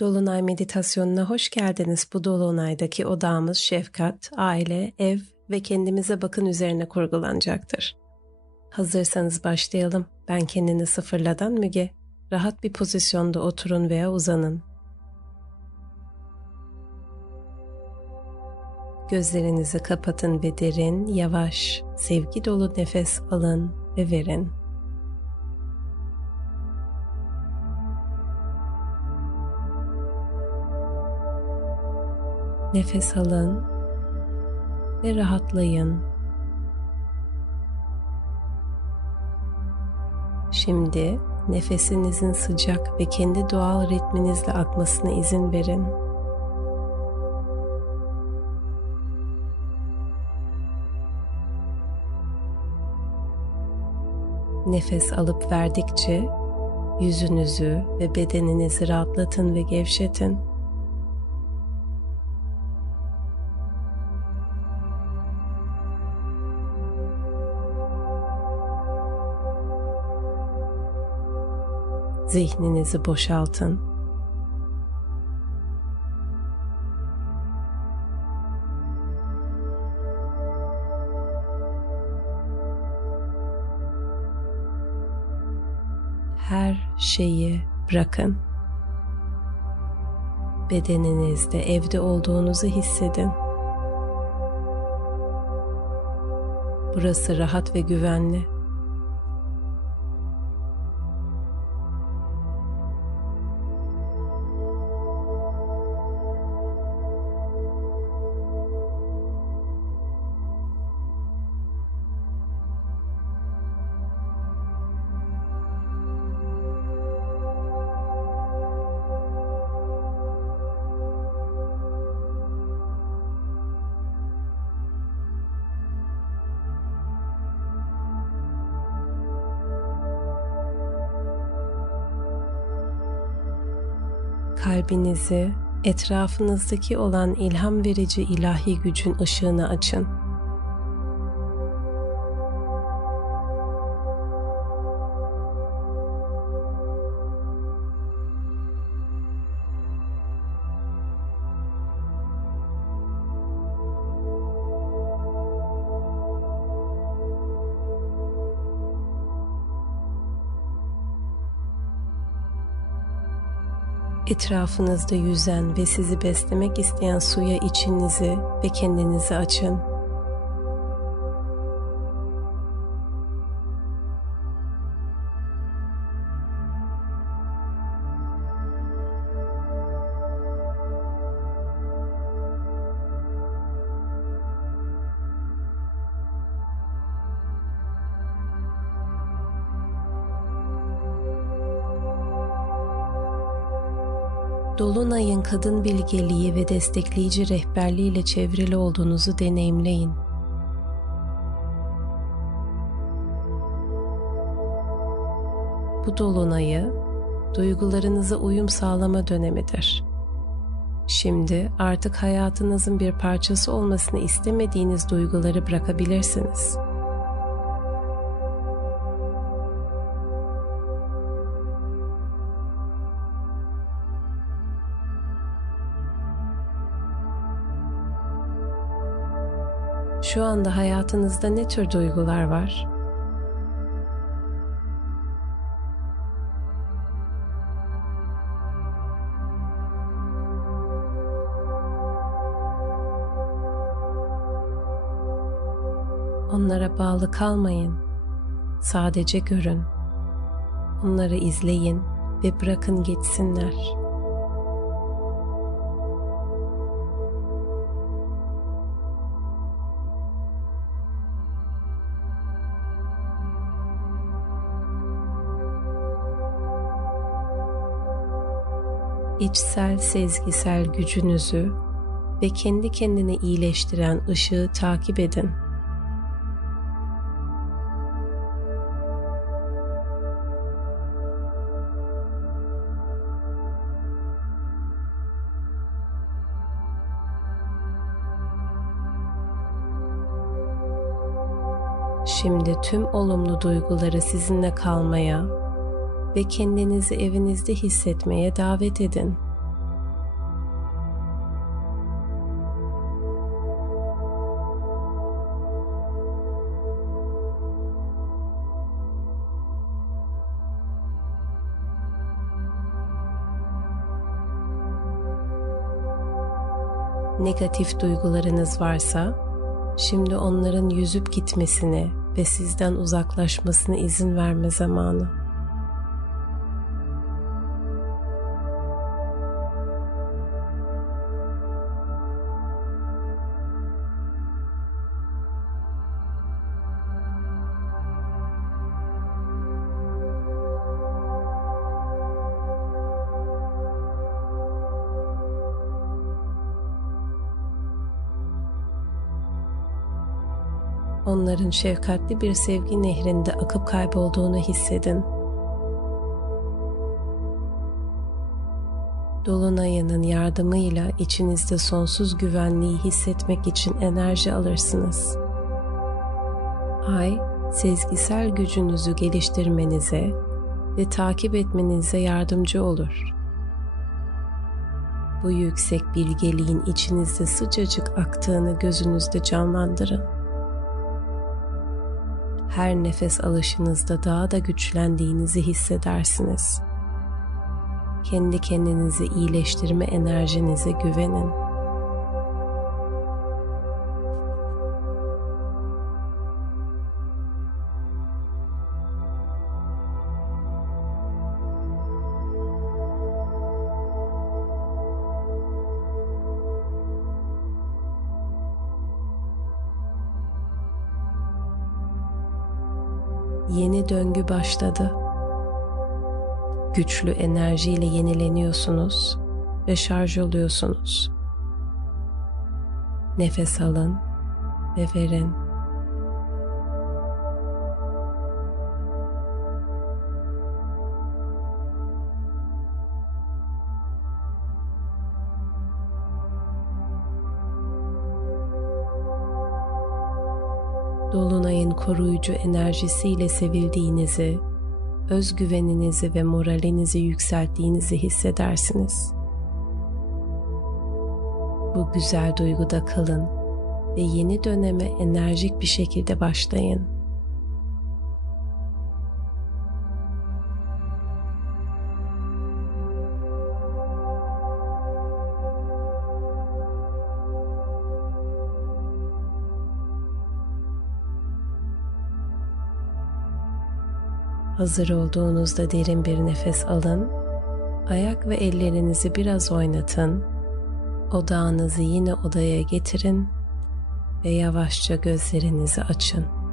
Dolunay meditasyonuna hoş geldiniz. Bu dolunaydaki odağımız şefkat, aile, ev ve kendimize bakın üzerine kurgulanacaktır. Hazırsanız başlayalım. Ben kendini sıfırladan Müge. Rahat bir pozisyonda oturun veya uzanın. Gözlerinizi kapatın ve derin, yavaş, sevgi dolu nefes alın ve verin. Nefes alın ve rahatlayın. Şimdi nefesinizin sıcak ve kendi doğal ritminizle akmasına izin verin. Nefes alıp verdikçe yüzünüzü ve bedeninizi rahatlatın ve gevşetin. Zihninizi boşaltın. Her şeyi bırakın. Bedeninizde evde olduğunuzu hissedin. Burası rahat ve güvenli. Kalbinizi etrafınızdaki olan ilham verici ilahi gücün ışığını açın. Etrafınızda yüzen ve sizi beslemek isteyen suya içinizi ve kendinizi açın. Dolunay'ın kadın bilgeliği ve destekleyici rehberliğiyle çevrili olduğunuzu deneyimleyin. Bu dolunayı duygularınıza uyum sağlama dönemidir. Şimdi artık hayatınızın bir parçası olmasını istemediğiniz duyguları bırakabilirsiniz. Şu anda hayatınızda ne tür duygular var? Onlara bağlı kalmayın. Sadece görün. Onları izleyin ve bırakın geçsinler. İçsel sezgisel gücünüzü ve kendi kendini iyileştiren ışığı takip edin. Şimdi tüm olumlu duyguları sizinle kalmaya ve kendinizi evinizde hissetmeye davet edin. negatif duygularınız varsa şimdi onların yüzüp gitmesini ve sizden uzaklaşmasını izin verme zamanı. Onların şefkatli bir sevgi nehrinde akıp kaybolduğunu hissedin. Dolunayının yardımıyla içinizde sonsuz güvenliği hissetmek için enerji alırsınız. Ay, sezgisel gücünüzü geliştirmenize ve takip etmenize yardımcı olur. Bu yüksek bilgeliğin içinizde sıcacık aktığını gözünüzde canlandırın her nefes alışınızda daha da güçlendiğinizi hissedersiniz. Kendi kendinizi iyileştirme enerjinize güvenin. Yeni döngü başladı. Güçlü enerjiyle yenileniyorsunuz ve şarj oluyorsunuz. Nefes alın ve verin. Dolunay'ın koruyucu enerjisiyle sevildiğinizi, özgüveninizi ve moralinizi yükselttiğinizi hissedersiniz. Bu güzel duyguda kalın ve yeni döneme enerjik bir şekilde başlayın. Hazır olduğunuzda derin bir nefes alın. Ayak ve ellerinizi biraz oynatın. Odağınızı yine odaya getirin ve yavaşça gözlerinizi açın.